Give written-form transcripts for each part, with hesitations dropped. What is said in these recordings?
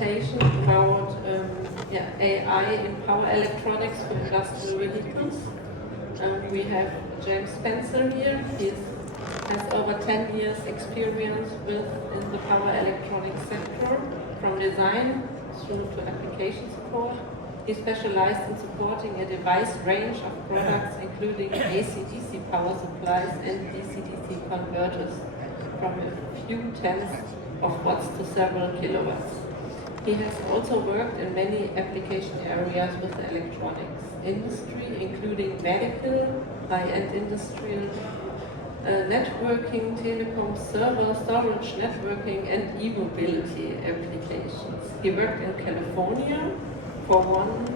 presentation about AI in power electronics for industrial vehicles. We have James Spencer here. He has over 10 years experience in the power electronics sector, from design through to application support. He specialized in supporting a device range of products including AC-DC power supplies and DC-DC converters from a few tens of watts to several kilowatts. He has also worked in many application areas with the electronics industry, including medical, high-end industrial, networking, telecom, server, storage, networking, and e-mobility applications. He worked in California for 1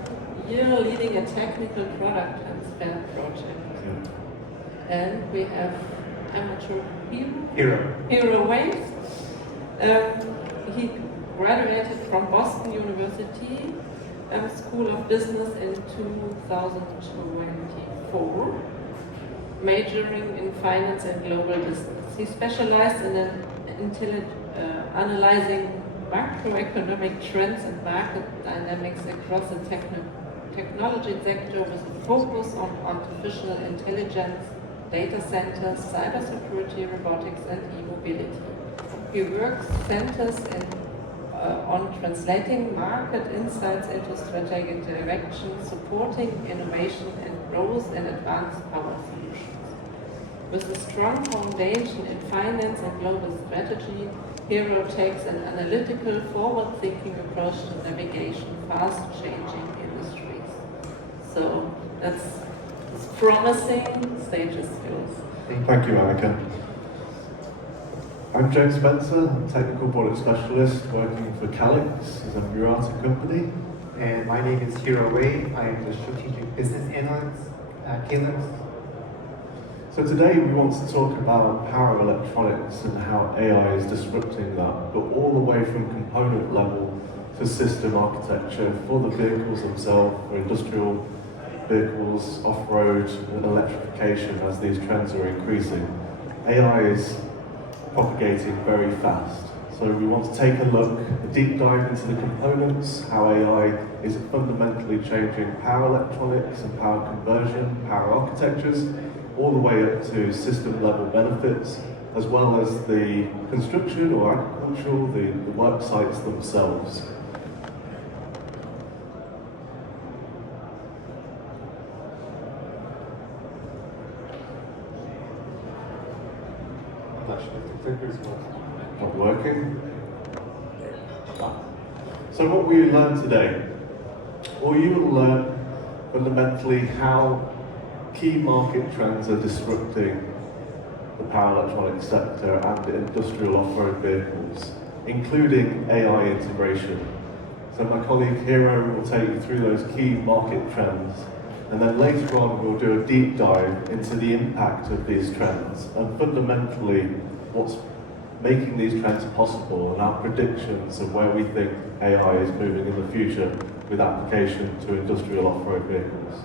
year, leading a technical product transfer project. And we have amateur Hiro Waye. He graduated from Boston University School of Business in 2024, majoring in finance and global business. He specialized in analyzing macroeconomic trends and market dynamics across the technology sector with a focus on artificial intelligence, data centers, cybersecurity, robotics, and e-mobility. He works centers on translating market insights into strategic direction, supporting innovation and growth in advanced power solutions. With a strong foundation in finance and global strategy, Hiro takes an analytical, forward-thinking approach to navigation fast-changing industries. So that's promising. Stage is yours. Thank you, Annika. I'm James Spencer, I'm a technical product specialist working for Calex, as a Murata company. And my name is Hiro Waye. I am the strategic business analyst at Calex. So today we want to talk about power electronics and how AI is disrupting that, but all the way from component level to system architecture for the vehicles themselves, for industrial vehicles, off-road, and electrification as these trends are increasing. AI is propagating very fast. So we want to take a look, a deep dive into the components, how AI is fundamentally changing power electronics and power conversion, power architectures, all the way up to system level benefits, as well as the construction or agricultural, the work sites themselves. Not working. So what will you learn today? Well, you will learn fundamentally how key market trends are disrupting the power electronics sector and industrial off-road vehicles, including AI integration. So my colleague Hiro will take you through those key market trends, and then later on we'll do a deep dive into the impact of these trends and fundamentally what's making these trends possible and our predictions of where we think AI is moving in the future with application to industrial off-road vehicles.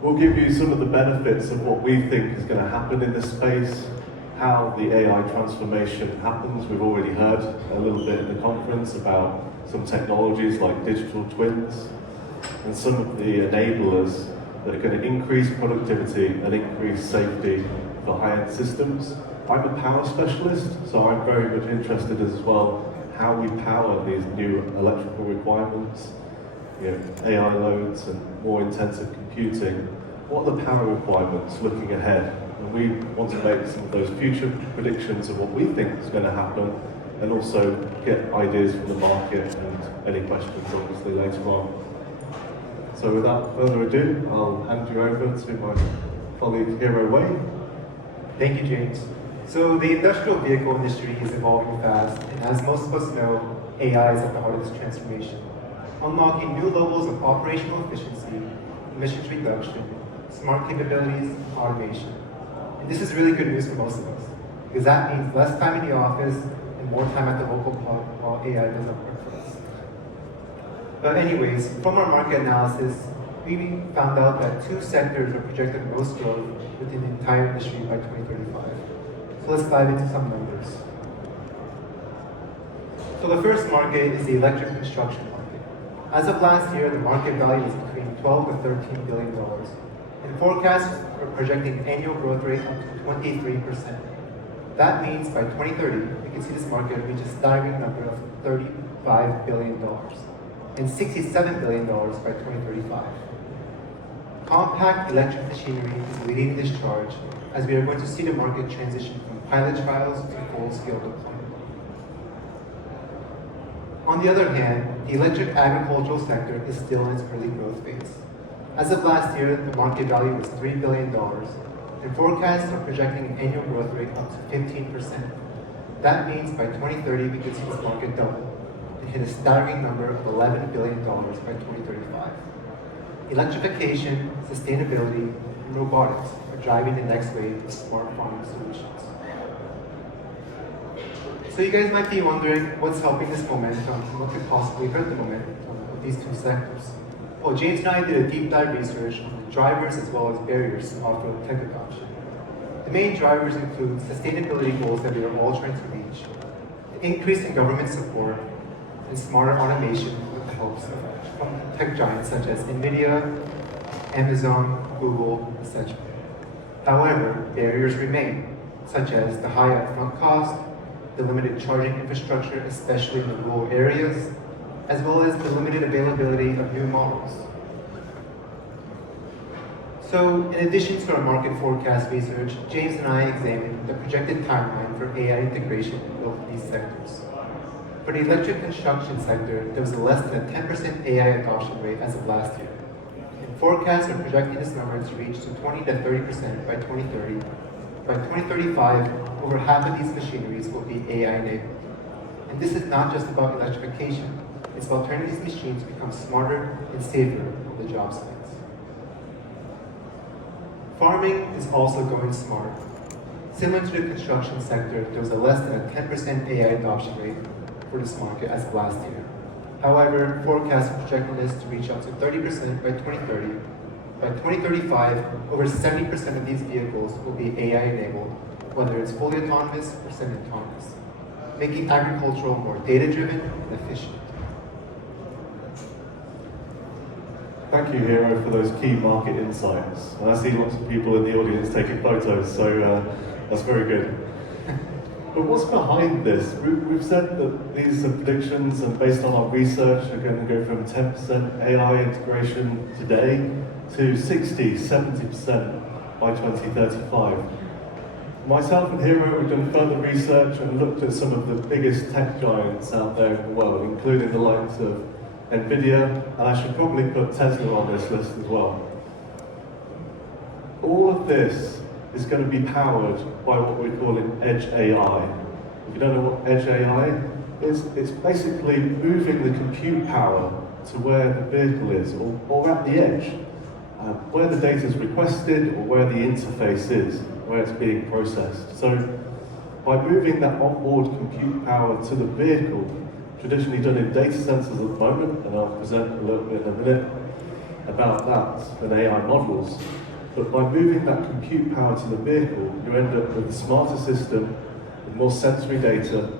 We'll give you some of the benefits of what we think is going to happen in this space, how the AI transformation happens. We've already heard a little bit in the conference about some technologies like digital twins and some of the enablers that are going to increase productivity and increase safety for high-end systems. I'm a power specialist, so I'm very much interested as well how we power these new electrical requirements, AI loads and more intensive computing. What are the power requirements looking ahead? And we want to make some of those future predictions of what we think is going to happen and also get ideas from the market and any questions obviously later on. So without further ado, I'll hand you over to my colleague Hiro Waye. Thank you, James. So the industrial vehicle industry is evolving fast, and as most of us know, AI is at the heart of this transformation, unlocking new levels of operational efficiency, emissions reduction, smart capabilities, automation. And this is really good news for most of us, because that means less time in the office and more time at the local pub while AI does our work for us. But anyways, from our market analysis, we found out that two sectors are projected most growth within the entire industry by 2035. So let's dive into some numbers. So the first market is the electric construction market. As of last year, the market value is between 12 to 13 billion dollars, and forecasts are projecting an annual growth rate up to 23%. That means by 2030, we can see this market reach a staggering number of $35 billion and $67 billion by 2035. Compact electric machinery is leading this charge, as we are going to see the market transition from pilot trials to full-scale deployment. On the other hand, the electric agricultural sector is still in its early growth phase. As of last year, the market value was $3 billion, and forecasts are projecting an annual growth rate up to 15%. That means by 2030, we could see this market double and hit a staggering number of $11 billion by 2035. Electrification, sustainability, and robotics are driving the next wave of smart farming solutions. So you guys might be wondering what's helping this momentum and what could possibly hurt the momentum of these two sectors. Well, James and I did a deep dive research on the drivers as well as barriers to off-road tech adoption. The main drivers include sustainability goals that we are all trying to reach, the increase in government support, and smarter automation with the help of tech giants such as NVIDIA, Amazon, Google, etc. However, barriers remain, such as the high upfront cost, the limited charging infrastructure, especially in the rural areas, as well as the limited availability of new models. So, in addition to our market forecast research, James and I examined the projected timeline for AI integration in both these sectors. For the electric construction sector, there was a less than a 10% AI adoption rate as of last year. And forecasts are projecting this number to reach to 20 to 30% by 2030. By 2035, over half of these machineries will be AI enabled. And this is not just about electrification. It's about turning these machines to become smarter and safer on the job sites. Farming is also going smart. Similar to the construction sector, there was a less than a 10% AI adoption rate for this market as of last year. However, forecasts are projecting this to reach up to 30% by 2030. By 2035, over 70% of these vehicles will be AI enabled, whether it's fully autonomous or semi-autonomous, making agricultural more data-driven and efficient. Thank you, Hiro, for those key market insights. And I see lots of people in the audience taking photos, so that's very good. But what's behind this? We've said that these are predictions, and based on our research, are going to go from 10% AI integration today to 60, 70% by 2035. Myself and Hiro have done further research and looked at some of the biggest tech giants out there in the world, including the likes of NVIDIA, and I should probably put Tesla on this list as well. All of this is going to be powered by what we're calling Edge AI. If you don't know what Edge AI is, it's basically moving the compute power to where the vehicle is, or at the edge, where the data is requested, or where the interface is, where it's being processed. So by moving that onboard compute power to the vehicle, traditionally done in data centers at the moment, and I'll present a little bit in a minute about that and AI models. But by moving that compute power to the vehicle, you end up with a smarter system, with more sensory data.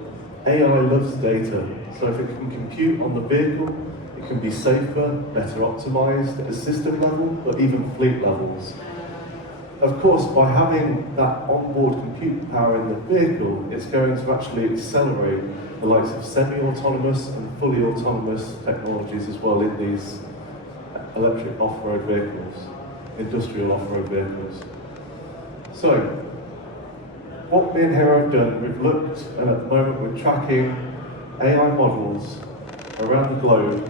AI loves data, so if it can compute on the vehicle, it can be safer, better optimized at a system level, but even fleet levels. Of course, by having that onboard compute power in the vehicle, it's going to actually accelerate the likes of semi-autonomous and fully autonomous technologies as well in these electric off-road vehicles, industrial off-road vehicles. So, what me and Hiro have done, we've looked, and at the moment we're tracking AI models around the globe,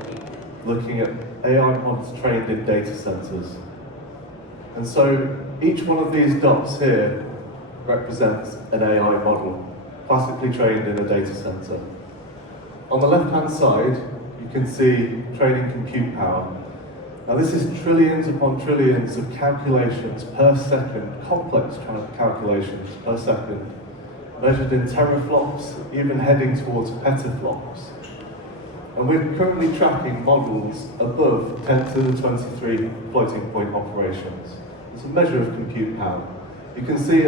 looking at AI models trained in data centers. And so, each one of these dots here represents an AI model, classically trained in a data center. On the left-hand side, you can see training compute power. Now this is trillions upon trillions of calculations per second, complex calculations per second, measured in teraflops, even heading towards petaflops. And we're currently tracking models above 10 to the 23 floating point operations. It's a measure of compute power. You can see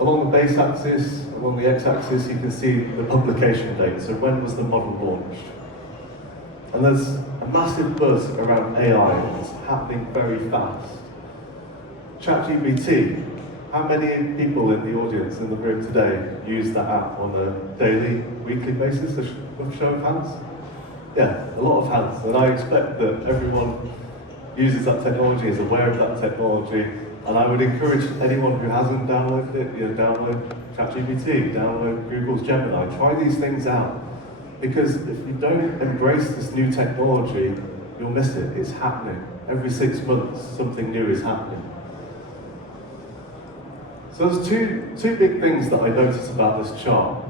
Along the base axis, along the x-axis, you can see the publication date, so when was the model launched. And there's a massive buzz around AI, it's happening very fast. ChatGPT, how many people in the audience in the room today use that app on a daily, weekly basis? A show of hands? Yeah, a lot of hands. And I expect that everyone uses that technology, is aware of that technology. And I would encourage anyone who hasn't downloaded it, download ChatGPT, download Google's Gemini, try these things out. Because if you don't embrace this new technology, you'll miss it. It's happening. Every 6 months, something new is happening. So there's two big things that I notice about this chart.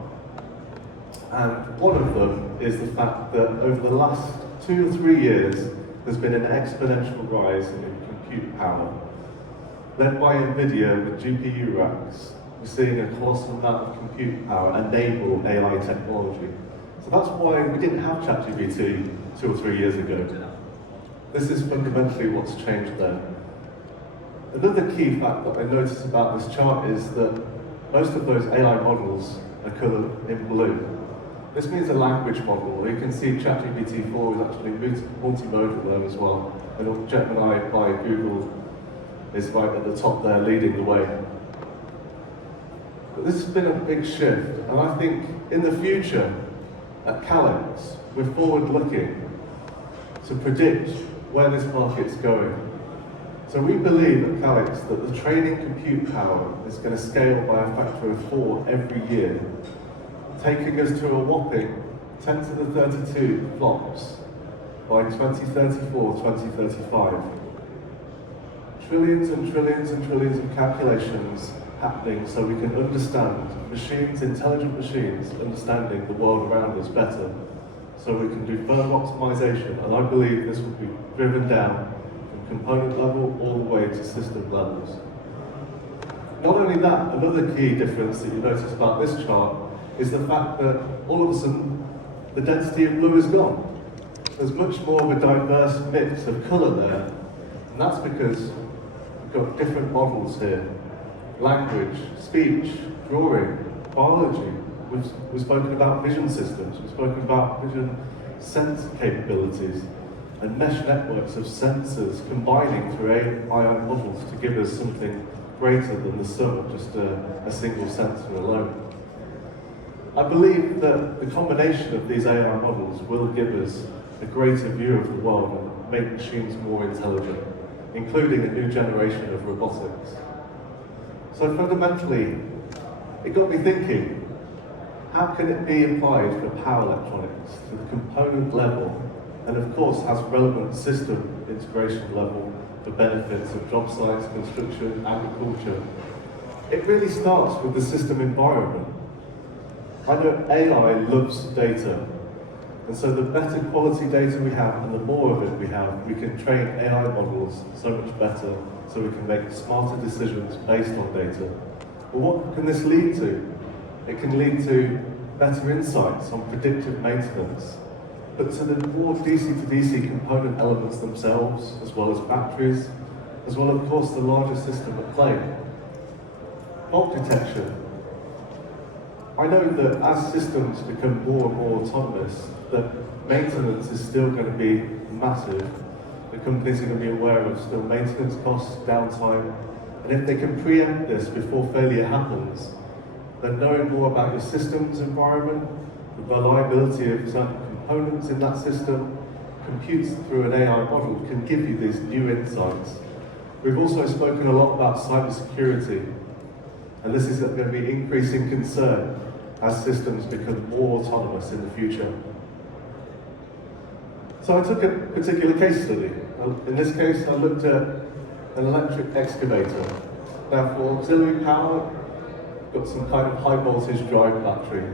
And one of them is the fact that over the last 2 or 3 years, there's been an exponential rise in compute power. Led by NVIDIA with GPU racks, we're seeing a colossal amount of compute power enable AI technology. So that's why we didn't have ChatGPT 2 or 3 years ago. This is fundamentally what's changed there. Another key fact that I notice about this chart is that most of those AI models are coloured in blue. This means a language model. You can see ChatGPT 4 is actually multimodal there as well. And Gemini by Google is right at the top there, leading the way. But this has been a big shift, and I think in the future, at Calex, we're forward-looking to predict where this market's going. So we believe at Calex that the training compute power is going to scale by a factor of 4 every year, taking us to a whopping 10 to the 32 flops by 2034, 2035. Trillions and trillions and trillions of calculations happening so we can understand machines, intelligent machines, understanding the world around us better, so we can do further optimization. And I believe this will be driven down from component level all the way to system levels. Not only that, another key difference that you notice about this chart is the fact that all of a sudden the density of blue is gone. There's much more of a diverse mix of colour there, and that's because we've got different models here. Language, speech, drawing, biology. We've spoken about vision systems, we've spoken about vision sense capabilities, and mesh networks of sensors combining through AI models to give us something greater than the sum of just a single sensor alone. I believe that the combination of these AI models will give us a greater view of the world and make machines more intelligent, including a new generation of robotics. So fundamentally, it got me thinking, how can it be applied for power electronics to the component level, and of course has relevant system integration level for benefits of job sites, construction, agriculture? It really starts with the system environment. I know AI loves data, and so the better quality data we have and the more of it we have, we can train AI models so much better so we can make smarter decisions based on data. But what can this lead to? It can lead to better insights on predictive maintenance, but to the more DC to DC component elements themselves, as well as batteries, as well of course the larger system at play. Fault detection. I know that as systems become more and more autonomous, that maintenance is still going to be massive. The companies are going to be aware of still maintenance costs, downtime, and if they can preempt this before failure happens, then knowing more about your systems environment, the reliability of certain components in that system, computes through an AI model can give you these new insights. We've also spoken a lot about cybersecurity, and this is going to be increasing concern as systems become more autonomous in the future. So I took a particular case study. In this case, I looked at an electric excavator. Now for auxiliary power, you've got some kind of high voltage drive battery.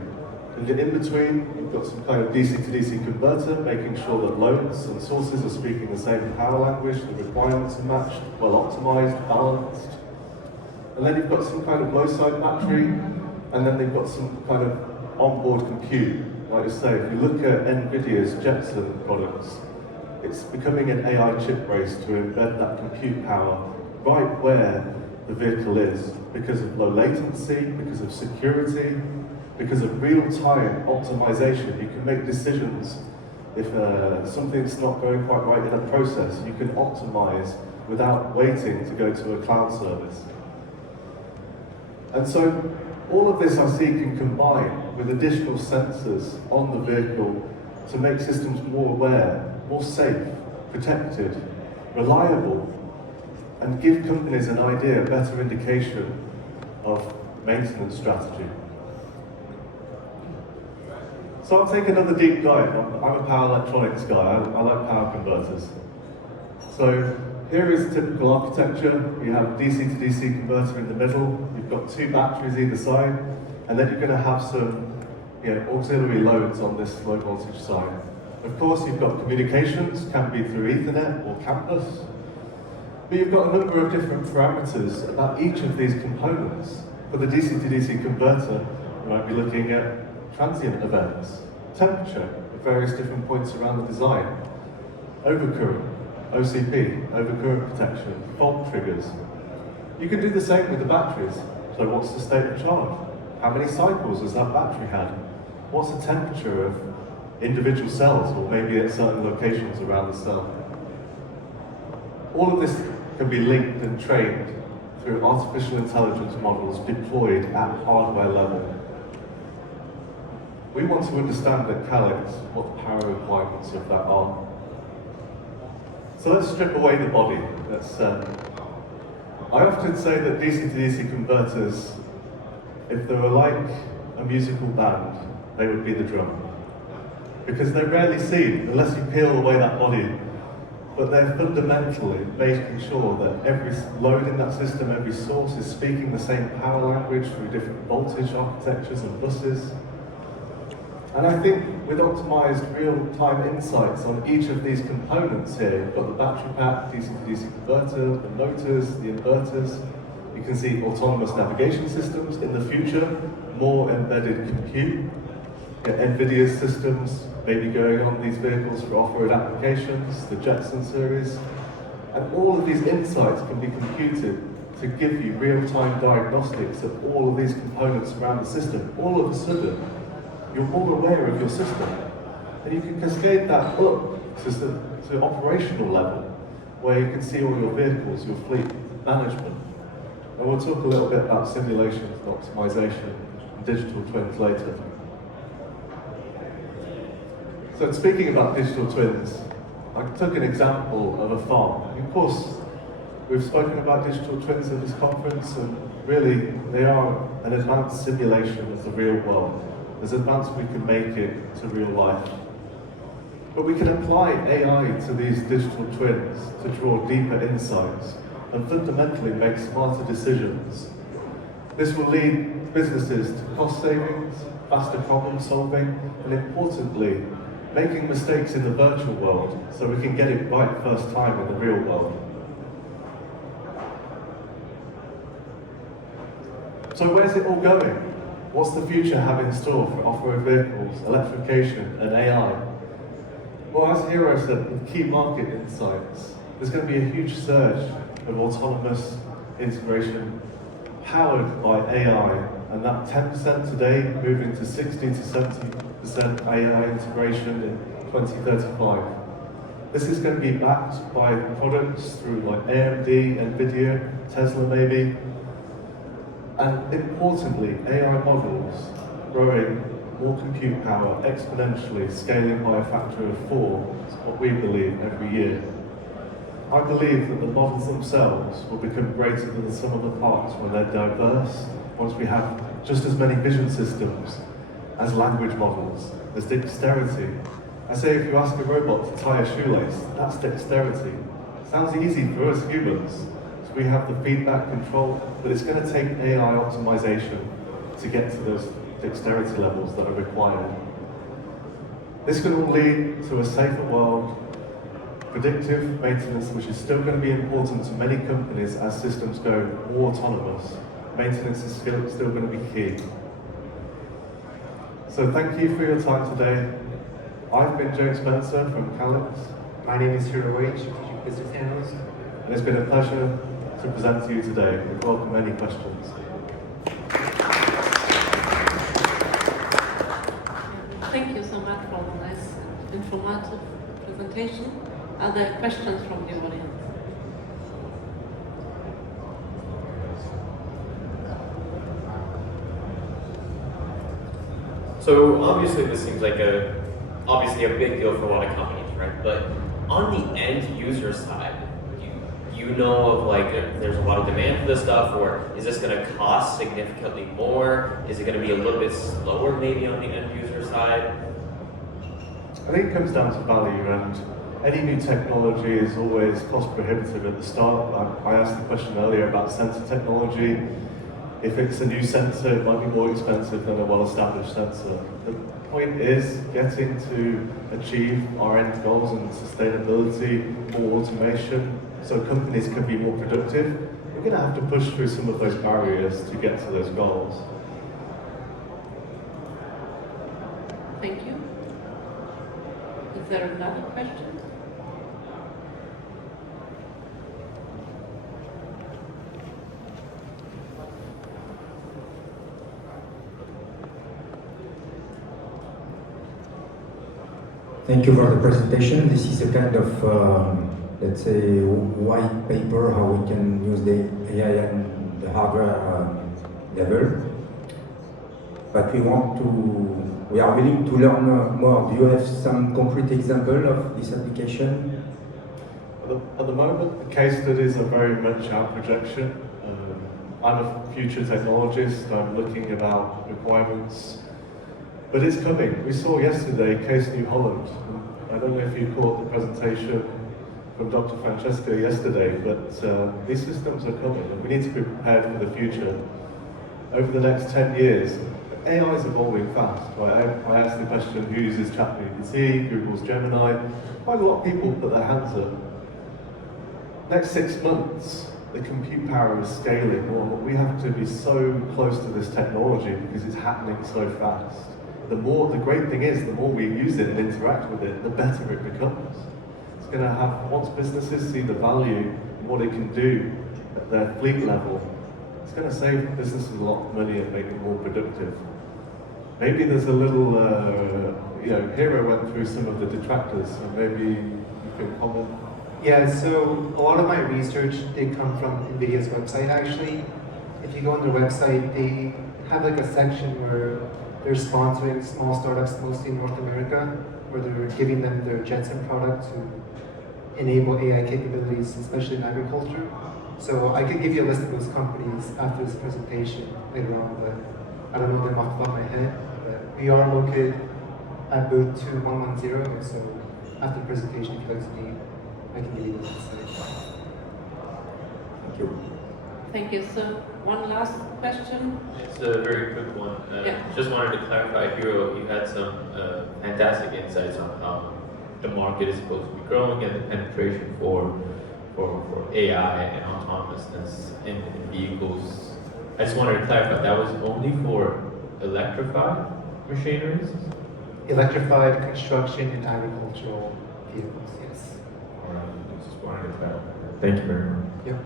And in between, you've got some kind of DC to DC converter, making sure that loads and sources are speaking the same power language, the requirements are matched, well optimized, balanced. And then you've got some kind of low side battery, and then they've got some kind of onboard compute. Like I say, if you look at NVIDIA's Jetson products, it's becoming an AI chip race to embed that compute power right where the vehicle is because of low latency, because of security, because of real-time optimization. You can make decisions if something's not going quite right in a process. You can optimize without waiting to go to a cloud service. And so all of this I see can combine with additional sensors on the vehicle to make systems more aware, more safe, protected, reliable, and give companies an idea, a better indication of maintenance strategy. So I'll take another deep dive. I'm a power electronics guy. I like power converters. So here is a typical architecture. You have a DC to DC converter in the middle. You've got two batteries either side, and then you're going to have some auxiliary loads on this low voltage side. Of course, you've got communications, can be through Ethernet or campus, but you've got a number of different parameters about each of these components. For the DC to DC converter, you might be looking at transient events, temperature at various different points around the design, overcurrent, OCP, overcurrent protection, fault triggers. You can do the same with the batteries. So what's the state of charge? How many cycles has that battery had? What's the temperature of individual cells, or maybe at certain locations around the cell? All of this can be linked and trained through artificial intelligence models deployed at hardware level. We want to understand at Calex what the power requirements of that are. So let's strip away the body. I often say that DC to DC converters, if they were like a musical band, they would be the drum. Because they're rarely seen unless you peel away that body. But they're fundamentally making sure that every load in that system, every source is speaking the same power language through different voltage architectures and buses. And I think with optimized real-time insights on each of these components here, you've got the battery pack, DC to DC converter, the motors, the inverters. You can see autonomous navigation systems in the future, more embedded compute, NVIDIA systems maybe going on these vehicles for off-road applications, the Jetson series. And all of these insights can be computed to give you real-time diagnostics of all of these components around the system. All of a sudden, you're more aware of your system. And you can cascade that up to operational level, where you can see all your vehicles, your fleet management. And we'll talk a little bit about simulations and optimization and digital twins later. So speaking about digital twins, I took an example of a farm. Of course, we've spoken about digital twins at this conference, and really they are an advanced simulation of the real world. As advanced we can make it to real life. But we can apply AI to these digital twins to draw deeper insights and fundamentally make smarter decisions. This will lead businesses to cost savings, faster problem solving, and importantly, making mistakes in the virtual world so we can get it right first time in the real world. So where's it all going? What's the future have in store for off-road vehicles, electrification, and AI? Well, as Hiro said, with key market insights, there's going to be a huge surge of autonomous integration powered by AI, and that 10% today moving to 60 to 70% AI integration in 2035. This is going to be backed by products through like AMD, NVIDIA, Tesla maybe, and importantly, AI models growing more compute power exponentially, scaling by a factor of 4, is what we believe every year. I believe that the models themselves will become greater than the sum of the parts when they're diverse, once we have just as many vision systems as language models, as dexterity. I say if you ask a robot to tie a shoelace, that's dexterity. Sounds easy for us humans. We have the feedback control, but it's going to take AI optimization to get to those dexterity levels that are required. This can all lead to a safer world, predictive maintenance, which is still going to be important to many companies as systems go more autonomous. Maintenance is still going to be key. So thank you for your time today. I've been James Spencer from Calex. My name is Hiro, Waye, Strategic Business Analyst. And it's been a pleasure to present to you today. We welcome any questions. Thank you so much for the nice and informative presentation. Are there questions from the audience? So obviously this seems like obviously a big deal for a lot of companies, right? But on the end user side, do you know of like there's a lot of demand for this stuff, or is this going to cost significantly more? Is it going to be a little bit slower maybe on the end user side? I think it comes down to value, and any new technology is always cost prohibitive at the start. I asked the question earlier about sensor technology. If it's a new sensor, it might be more expensive than a well-established sensor. The point is getting to achieve our end goals and sustainability, more automation, so companies can be more productive. We're going to have to push through some of those barriers to get to those goals. Thank you. Is there another question? Thank you for the presentation. This is a kind of, let's say, white paper, how we can use the AI and the hardware level. But we are willing to learn more. Do you have some concrete example of this application? At the moment, the case studies are very much our projection. I'm a future technologist. I'm looking about requirements. But it's coming. We saw yesterday Case New Holland. I don't know if you caught the presentation from Dr. Francesca yesterday, but these systems are coming and we need to be prepared for the future. Over the next 10 years, AI is evolving fast. Right? I asked the question, who uses ChatGPT, Google's Gemini? Quite a lot of people put their hands up. Next 6 months, the compute power is scaling more, but we have to be so close to this technology because it's happening so fast. The great thing is, the more we use it and interact with it, the better it becomes. It's going to have, once businesses see the value in what it can do at their fleet level, it's going to save businesses a lot of money and make it more productive. Maybe there's a little, Hiro went through some of the detractors, so maybe you can comment. Yeah, so a lot of my research did come from NVIDIA's website actually. If you go on their website, they have like a section where they're sponsoring small startups, mostly in North America, where they're giving them their Jetson product to enable AI capabilities, especially in agriculture. So I could give you a list of those companies after this presentation later on, but I don't know them off the top of my head. But we are located at booth 2110, so after the presentation, if you'd like to meet, I can give you the website. Thank you. Thank you. So, one last question. It's a very quick one. Just wanted to clarify, Hiro, you had some fantastic insights on how the market is supposed to be growing and the penetration for AI and autonomousness in vehicles. I just wanted to clarify, that was only for electrified machineries? Electrified construction and agricultural vehicles, yes. All right, I just wanted to clarify. Thank you very much. Yep.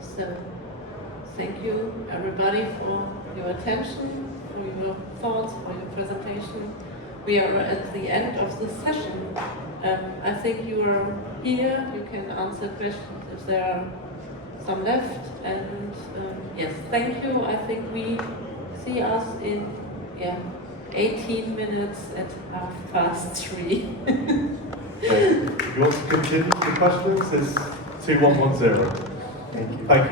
So, thank you everybody for your attention, for your thoughts, for your presentation. We are at the end of the session. I think you are here, you can answer questions if there are some left. And yes, thank you. I think we see us in 18 minutes at 3:30. If you want to continue the questions, it's 2110. Thank you. Thank you.